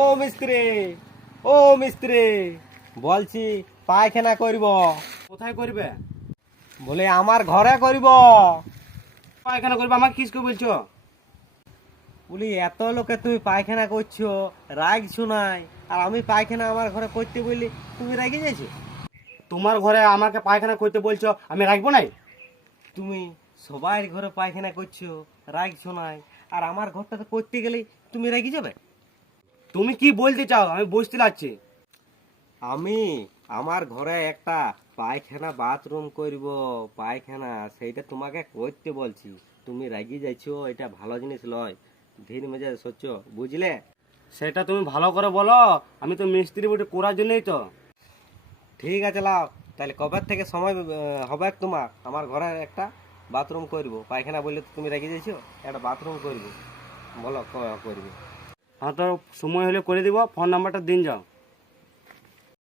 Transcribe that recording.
ও মিস্ত্রি, ও মিস্ত্রি, বলছি পায়খানা করব। কোথায় করবে? বলে আমার ঘরে করব। পায়খানা করবে? আমাকে কিসকে বলছো? বলি এত লোকে তুমি পায়খানা করছো, রাগছো নাই, আর আমি পায়খানা আমার ঘরে করতে বললি তুমি রাগে যাইছো। তোমার ঘরে আমাকে পায়খানা করতে বলছো, আমি রাখবো নাই? তুমি সবাই ঘরে পায়খানা করছো, রাগছো নাই, আর আমার ঘরটাতে করতে গেলেই তুমি রেগে যাবে। তুমি কি বলতে চাও আমি বুঝতে পারছি। আমি আমার ঘরে একটা পায়খানা বাথরুম করব, পায়খানা সেইটা তোমাকে করতে বলছি, তুমি রাগি যাইছো, এটা ভালো জিনিস লয়। ধীর মেজাজ সচ্ছ, বুঝলে? সেটা তুমি ভালো করে বলো, আমি তো মিস্ত্রি বটে, করার জন্যই তো। ঠিক আছে লাও, তাহলে কবে থেকে সময় হবে তোমার? আমার ঘরে একটা বাথরুম করব, পায়খানা বললে তো তুমি রেগে যাইছো, একটা বাথরুম করব, বলো কবে করবে? হ্যাঁ, তো সময় হলে করে দিব, ফোন নাম্বারটা দিন যাও।